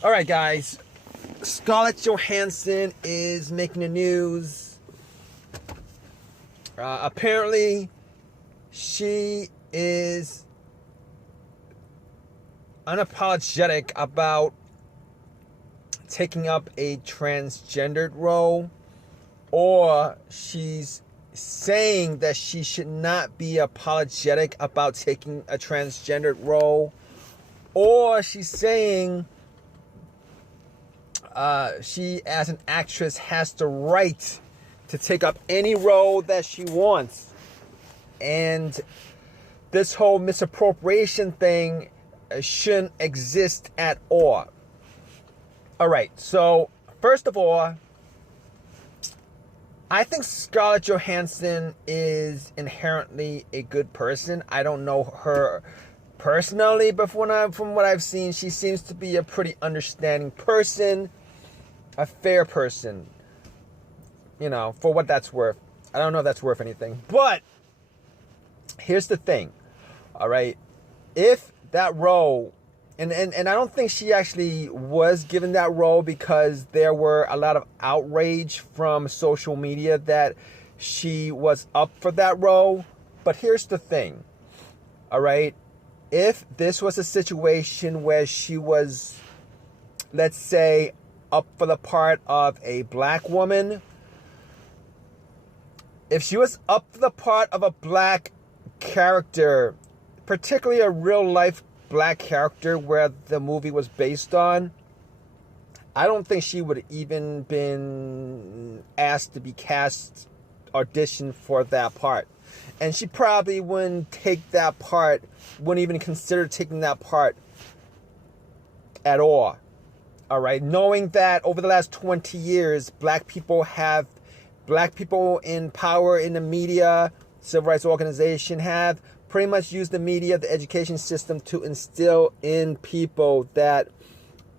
All right, guys. Scarlett Johansson is making the news. Apparently, she is unapologetic about taking up a transgendered role, or she's saying that she should not be apologetic about taking a transgendered role, or she's saying she, as an actress, has the right to take up any role that she wants. And this whole misappropriation thing shouldn't exist at all. All right, so first of all, I think Scarlett Johansson is inherently a good person. I don't know her personally, but from what I've seen, she seems to be a pretty understanding person, a fair person, for what that's worth. I don't know if that's worth anything. But here's the thing, all right? If that role, and I don't think she actually was given that role, because there were a lot of outrage from social media that she was up for that role. But here's the thing, all right? If this was a situation where she was, let's say, up for the part of a black woman, if she was up for the part of a black character, particularly a real life black character where the movie was based on, I don't think she would even been asked to be cast, auditioned for that part. And she probably wouldn't take that part, wouldn't even consider taking that part at all. All right, knowing that over the last 20 years, black people in power in the media, civil rights organization, have pretty much used the media, the education system, to instill in people that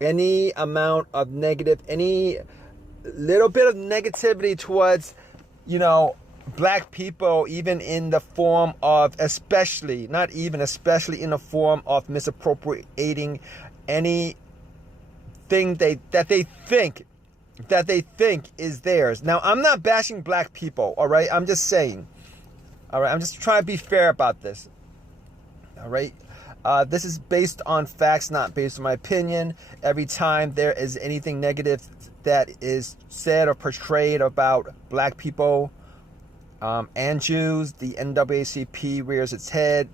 any amount of any little bit of negativity towards, black people, even in the form of, especially in the form of misappropriating anything that they think is theirs. Now, I'm not bashing black people, all right? I'm just saying, all right? I'm just trying to be fair about this, all right? This is based on facts, not based on my opinion. Every time there is anything negative that is said or portrayed about black people and Jews, the NAACP rears its head.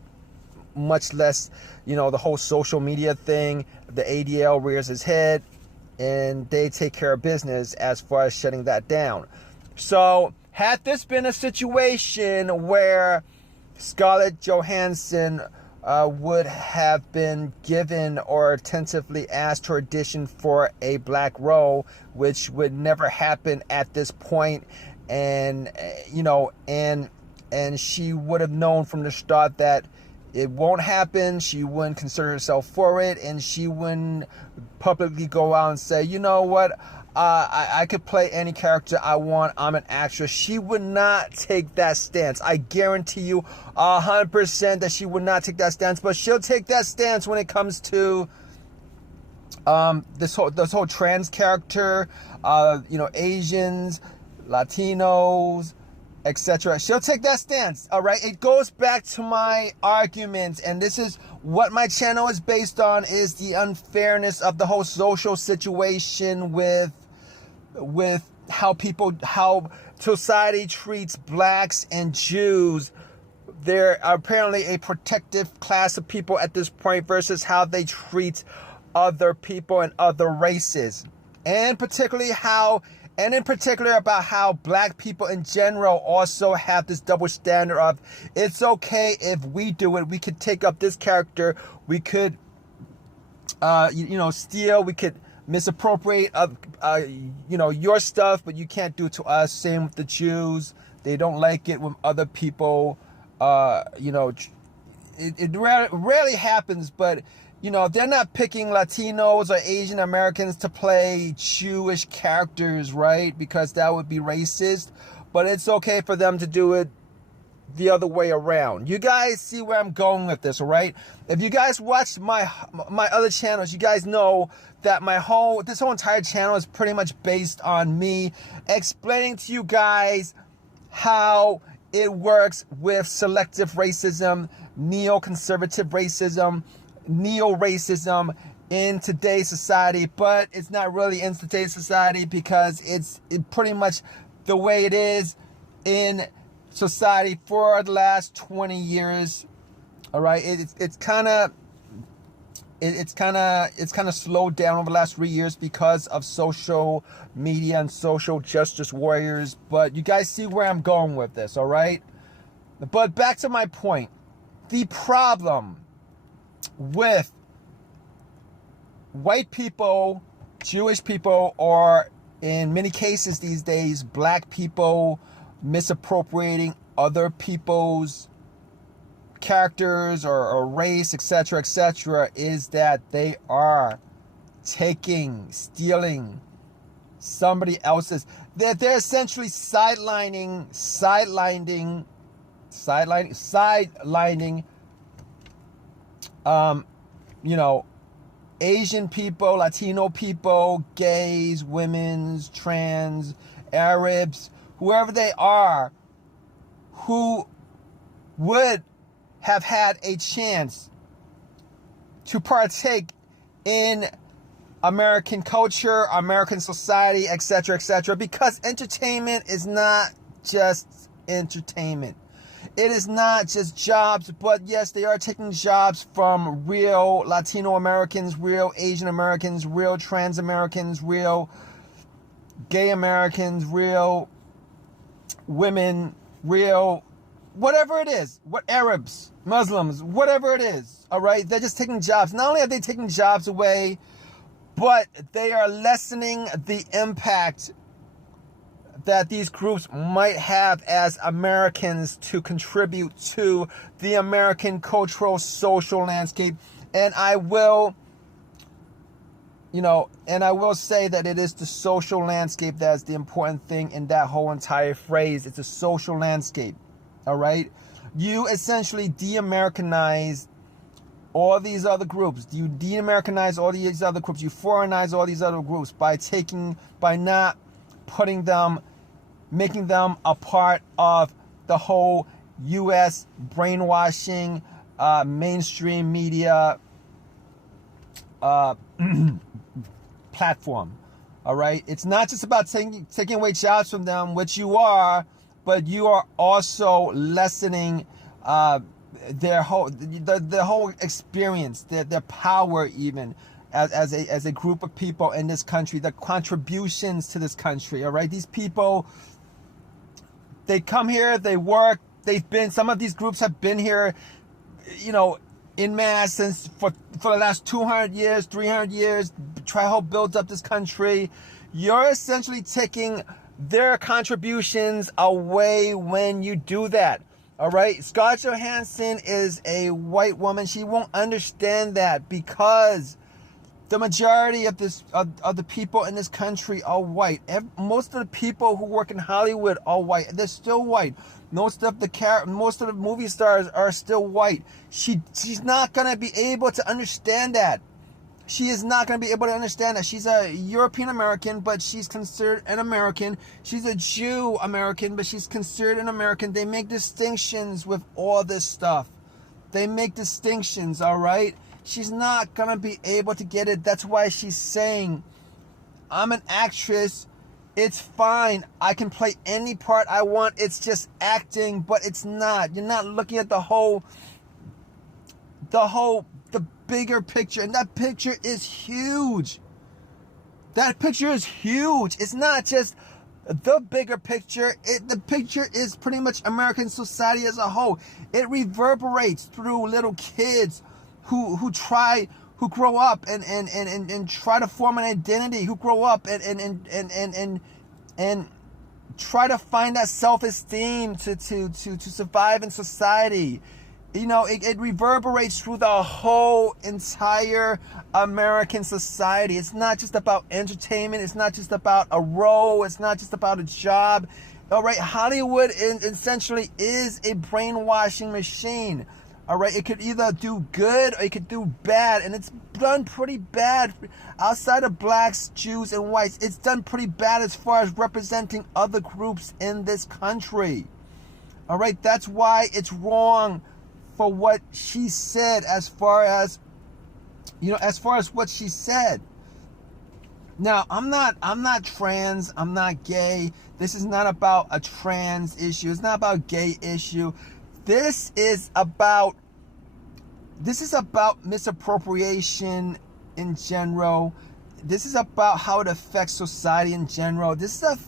Much less, the whole social media thing, the ADL rears its head, and they take care of business as far as shutting that down. So, had this been a situation where Scarlett Johansson would have been given or tentatively asked to audition for a black role, which would never happen at this point, and she would have known from the start that it won't happen. She wouldn't consider herself for it, and she wouldn't publicly go out and say, you know what, I could play any character I want. I'm an actress. She would not take that stance. I guarantee you 100% that she would not take that stance. But she'll take that stance when it comes to this whole trans character, Asians, Latinos, etc. She'll take that stance, all right? It goes back to my argument, and this is what my channel is based on, is the unfairness of the whole social situation with how society treats blacks and Jews. They're apparently a protective class of people at this point versus how they treat other people and other races. And in particular about how black people in general also have this double standard of, it's okay if we do it. We could take up this character. We could, steal. We could misappropriate, your stuff, but you can't do it to us. Same with the Jews. They don't like it when other people, it rarely happens, but they're not picking Latinos or Asian Americans to play Jewish characters, right? Because that would be racist. But it's okay for them to do it the other way around. You guys see where I'm going with this, all right? If you guys watch my other channels, you guys know that this whole entire channel is pretty much based on me explaining to you guys how it works with selective racism, neoconservative racism, neo-racism in today's society. But it's not really in today's society because it's pretty much the way it is in society for the last 20 years. All right, it's kind of slowed down over the last 3 years because of social media and social justice warriors. But you guys see where I'm going with this, all right? But back to my point. The problem with white people, Jewish people, or in many cases these days, black people misappropriating other people's characters or race, etc., is that they are stealing somebody else's. They're essentially sidelining Asian people, Latino people, gays, women's, trans, Arabs, whoever they are, who would have had a chance to partake in American culture, American society, etc., because entertainment is not just entertainment. It is not just jobs, but yes, they are taking jobs from real Latino Americans, real Asian Americans, real trans Americans, real gay Americans, real women, real whatever it is, what Arabs, Muslims, whatever it is, all right? They're just taking jobs. Not only are they taking jobs away, but they are lessening the impact that these groups might have as Americans to contribute to the American cultural social landscape. And I will say that it is the social landscape that is the important thing in that whole entire phrase. It's a social landscape, all right? You essentially de-Americanize all these other groups. You de-Americanize all these other groups. You foreignize all these other groups by not making them a part of the whole U.S. brainwashing, mainstream media platform. All right, it's not just about taking away jobs from them, which you are, but you are also lessening their whole experience, their power, even as a group of people in this country, the contributions to this country. All right, these people, they come here, they work, some of these groups have been here, in mass since for the last 200 years, 300 years, try to help build up this country. You're essentially taking their contributions away when you do that. All right, Scarlett Johansson is a white woman. She won't understand that because the majority of the people in this country are white. Most of the people who work in Hollywood are white. They're still white. Most of the movie stars are still white. She's not gonna be able to understand that. She is not going to be able to understand that. She's a European American, but she's considered an American. She's a Jew American, but she's considered an American. They make distinctions with all this stuff. They make distinctions, all right? She's not going to be able to get it. That's why she's saying, I'm an actress. It's fine. I can play any part I want. It's just acting, but it's not. You're not looking at the bigger picture, and that picture is huge. That picture is huge. It's not just the bigger picture. The picture is pretty much American society as a whole. It reverberates through little kids who grow up and try to form an identity, who grow up and try to find that self-esteem to survive in society. It reverberates through the whole entire American society. It's not just about entertainment. It's not just about a role. It's not just about a job. All right, Hollywood essentially is a brainwashing machine. All right, it could either do good or it could do bad, and it's done pretty bad outside of blacks, Jews, and whites. It's done pretty bad as far as representing other groups in this country. All right, that's why it's wrong for what she said as far as, as far as what she said. Now, I'm not trans, I'm not gay. This is not about a trans issue. It's not about a gay issue. This is about misappropriation in general. This is about how it affects society in general. This is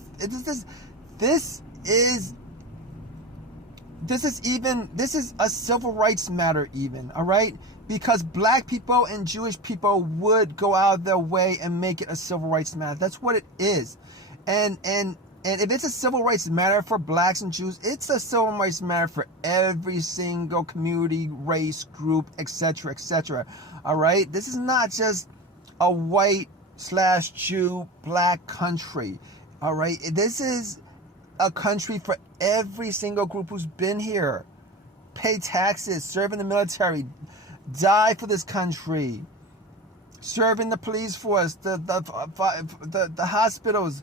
a civil rights matter even, all right? Because black people and Jewish people would go out of their way and make it a civil rights matter. That's what it is. And if it's a civil rights matter for blacks and Jews, it's a civil rights matter for every single community, race, group, etc., etc. All right? This is not just a white/Jew black country. All right? This is a country for every single group who's been here. Pay taxes, serve in the military, die for this country, serve in the police force, the hospitals,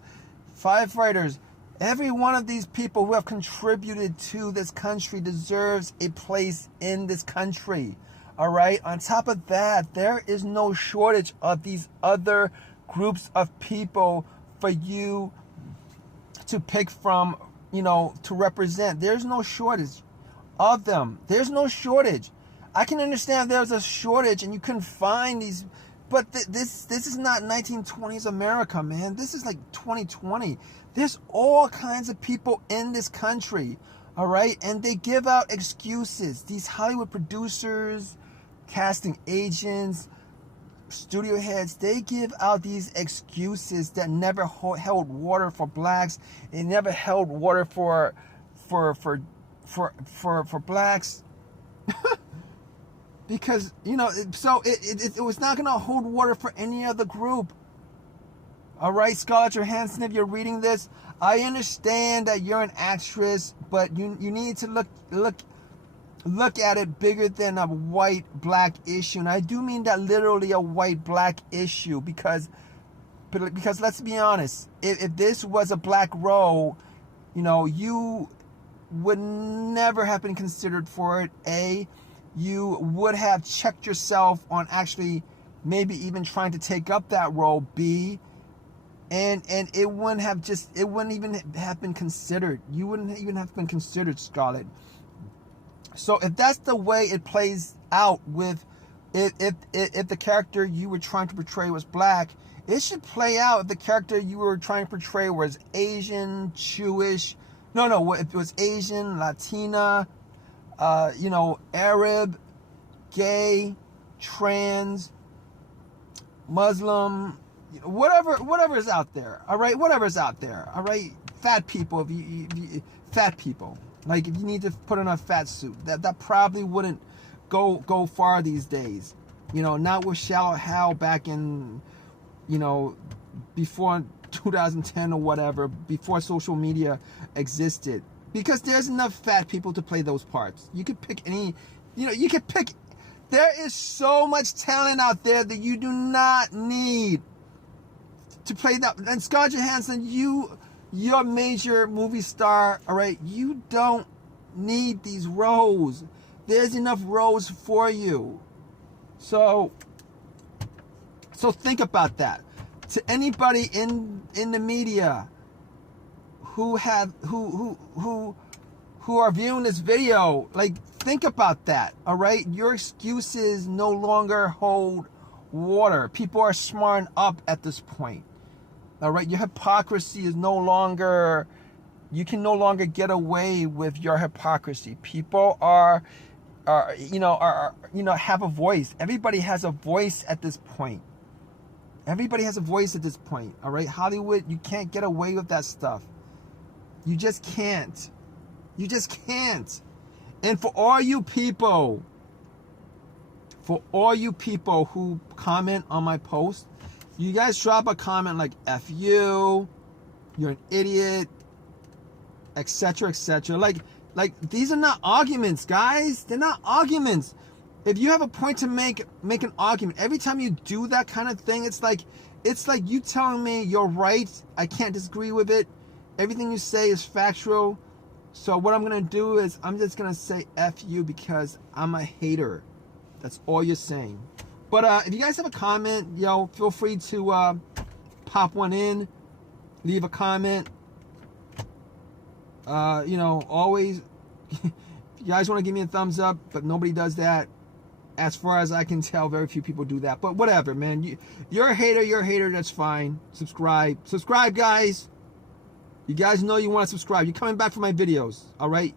firefighters. Every one of these people who have contributed to this country deserves a place in this country. All right? On top of that, there is no shortage of these other groups of people for you to pick from, to represent. There's no shortage of them. There's no shortage. I can understand if there's a shortage and you couldn't find these, but this is not 1920s America, man. This is like 2020. There's all kinds of people in this country, all right? And they give out excuses. These Hollywood producers, casting agents, studio heads, they give out these excuses that never held water for blacks. It never held water for blacks. Because, it was not going to hold water for any other group. All right, Scarlett Johansson, if you're reading this, I understand that you're an actress, but you need to look at it bigger than a white-black issue. And I do mean that literally a white-black issue because let's be honest, if this was a black role, you would never have been considered for it. You would have checked yourself on actually maybe even trying to take up that role. B, and it wouldn't even have been considered. You wouldn't even have been considered, Scarlett. So if that's the way it plays out with if the character you were trying to portray was black, it should play out if the character you were trying to portray was Asian, Jewish. No, if it was Asian, Latina, Arab, gay, trans, Muslim, whatever is out there. All right, whatever's out there. All right, fat people. If you fat people, like if you need to put on a fat suit, that probably wouldn't go far these days. Not with Shallow Hal back in, before 2010 or whatever, before social media existed. Because there's enough fat people to play those parts. You could pick any, you could pick. There is so much talent out there that you do not need to play that. And Scarlett Johansson, you're a major movie star, all right? You don't need these roles. There's enough roles for you. So think about that. To anybody in the media who are viewing this video, like, think about that, all right? Your excuses no longer hold water. People are smarting up at this point, all right? Your hypocrisy is no longer, you can no longer get away with your hypocrisy. People have a voice. Everybody has a voice at this point. Everybody has a voice at this point, all right? Hollywood, you can't get away with that stuff. You just can't. You just can't. And for all you people who comment on my post, you guys drop a comment like F you, you're an idiot, etc., etc. Like these are not arguments, guys. They're not arguments. If you have a point to make an argument. Every time you do that kind of thing, it's like you telling me you're right. I can't disagree with it. Everything you say is factual. So what I'm gonna do is I'm just gonna say F you because I'm a hater. That's all you're saying. But if you guys have a comment, yo, feel free to pop one in, leave a comment. You know, always, if you guys want to give me a thumbs up, but nobody does that. As far as I can tell, very few people do that. But whatever, man. You're a hater, that's fine. Subscribe, guys. You guys know you want to subscribe. You're coming back for my videos, all right?